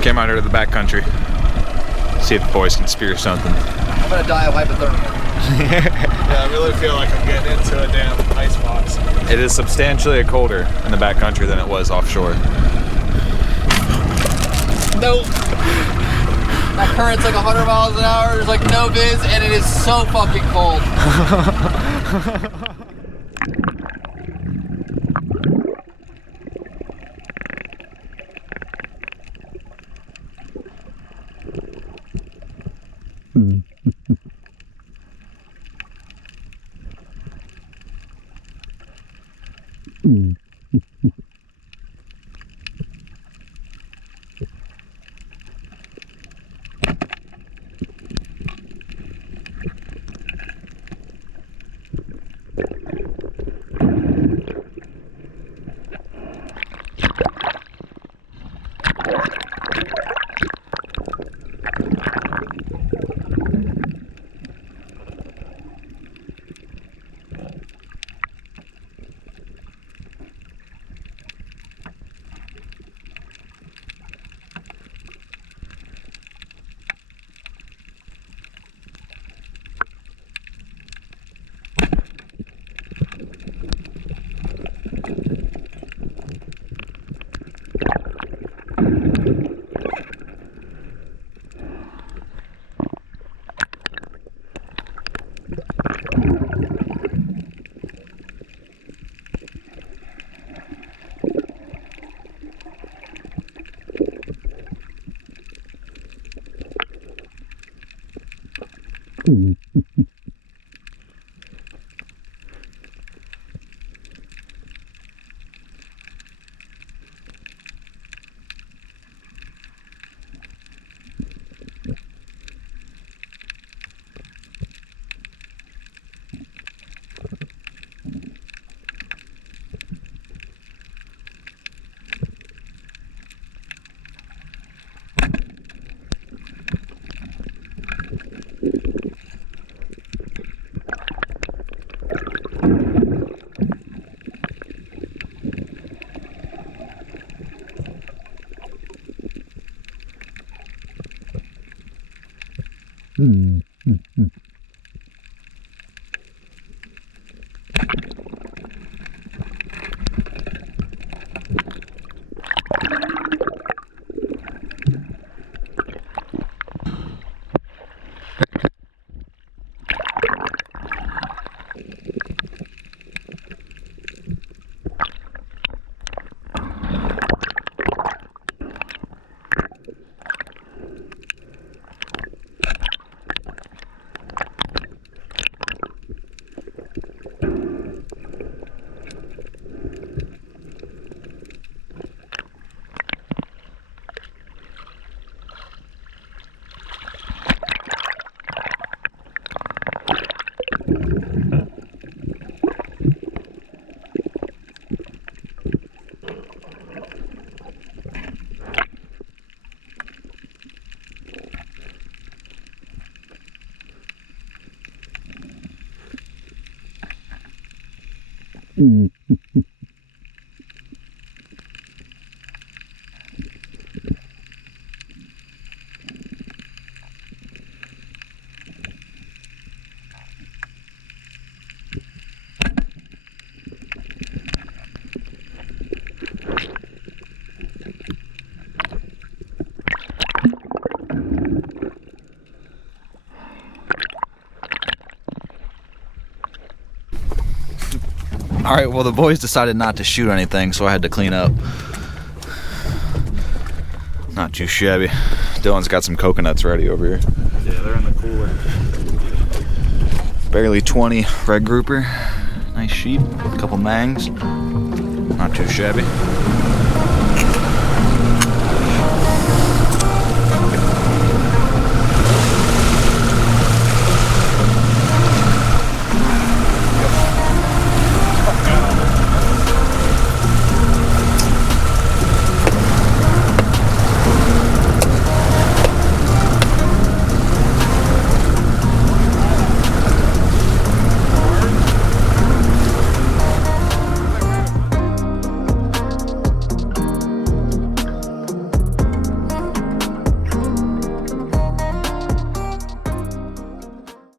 Came out here to the backcountry. See if the boys can spear something. I'm gonna die of hypothermia. Yeah, I really feel like I'm getting into a damn ice box. It is substantially colder in the backcountry than it was offshore. Nope. That current's like 100 miles an hour, there's like no viz, and it is so fucking cold. All right, well, the boys decided not to shoot anything, so I had to clean up. Not too shabby. Dylan's got some coconuts ready over here. Yeah, they're in the cooler. Barely 20 red grouper. Nice sheep, a couple mangs. Not too shabby.